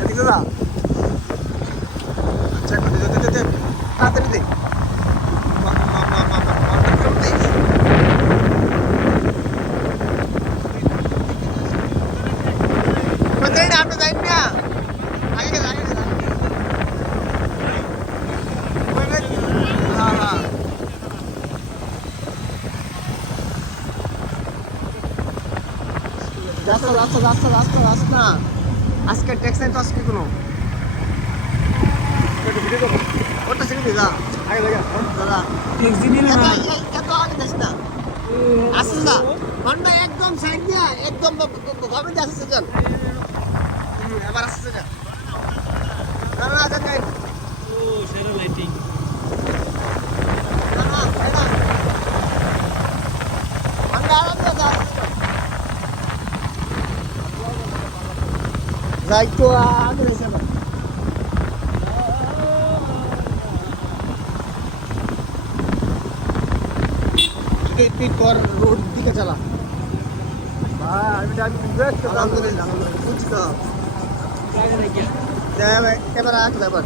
এদিকে যা চেক করে দে তাড়াতাড়ি দে আপনি যাই না আগে আগে হ্যাঁ হ্যাঁ রাস্তা রাস্তা রাস্তা রাস্তা রাস্তা আজকে ট্যাক্স নাই তো আজকে কোনো ওটা সেখানে যা আগে লাগা দাদা ট্যাক্সি নিলে না এত আগে যাস না আসছে না হন্ডা একদম সাইড দিয়া একদম ভাবে দিয়ে আসছে যান এবার আসছে যান না না যান যান ও সেরা লাইটিং না না হন্ডা আরাম না যা যাই তো আগে যাইছে না স্পিড কর রোড দিকে চালা আলহামদুলিল্লাহ বুঝছি তো এবার আসবে এবার